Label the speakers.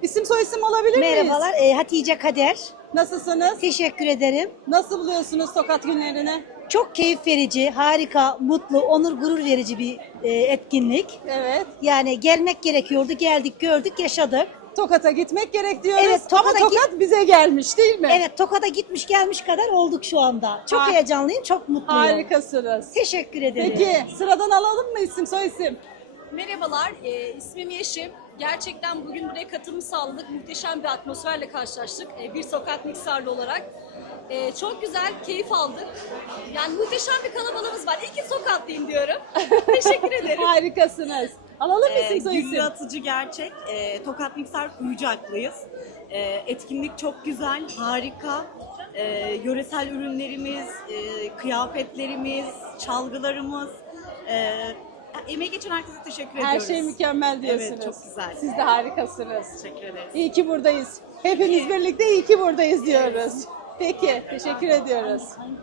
Speaker 1: İsim soyisim alabilir miyiz?
Speaker 2: Merhabalar, Hatice Kader.
Speaker 1: Nasılsınız?
Speaker 2: Teşekkür ederim.
Speaker 1: Nasıl buluyorsunuz Tokat günlerini?
Speaker 2: Çok keyif verici, harika, mutlu, onur gurur verici bir etkinlik.
Speaker 1: Evet.
Speaker 2: Yani gelmek gerekiyordu, geldik, gördük, yaşadık.
Speaker 1: Tokat'a gitmek gerek diyoruz.
Speaker 2: Evet,
Speaker 1: Ama
Speaker 2: Tokat'a
Speaker 1: Tokat bize gelmiş değil mi?
Speaker 2: Evet, Tokat'a gitmiş gelmiş kadar olduk şu anda. Çok
Speaker 1: Ha-
Speaker 2: heyecanlıyım, çok mutluyum.
Speaker 1: Harikasınız.
Speaker 2: Teşekkür ederim.
Speaker 1: Peki sıradan alalım mı isim soyisim?
Speaker 3: Merhabalar, ismim Yeşim. Gerçekten bugün buraya katılım sağladık. Muhteşem bir atmosferle karşılaştık. Bir sokak mikserli olarak. Çok güzel, keyif aldık. Yani muhteşem bir kalabalığımız var. İyi ki sokaklıyım diyorum. Teşekkür ederim.
Speaker 1: Harikasınız. Alalım mı isim soyisim?
Speaker 4: Güllü Atıcı gerçek. Tokat Mikser Kuyucaklıyız. Etkinlik çok güzel, harika. Yöresel ürünlerimiz, kıyafetlerimiz, çalgılarımız. Emeği geçen herkese teşekkür ediyoruz.
Speaker 1: Her şey mükemmel diyorsunuz.
Speaker 4: Evet, çok güzel.
Speaker 1: Siz de harikasınız.
Speaker 4: Teşekkür ederiz.
Speaker 1: İyi ki buradayız. Hepimiz birlikte iyi ki buradayız diyoruz. Peki, teşekkür ediyoruz.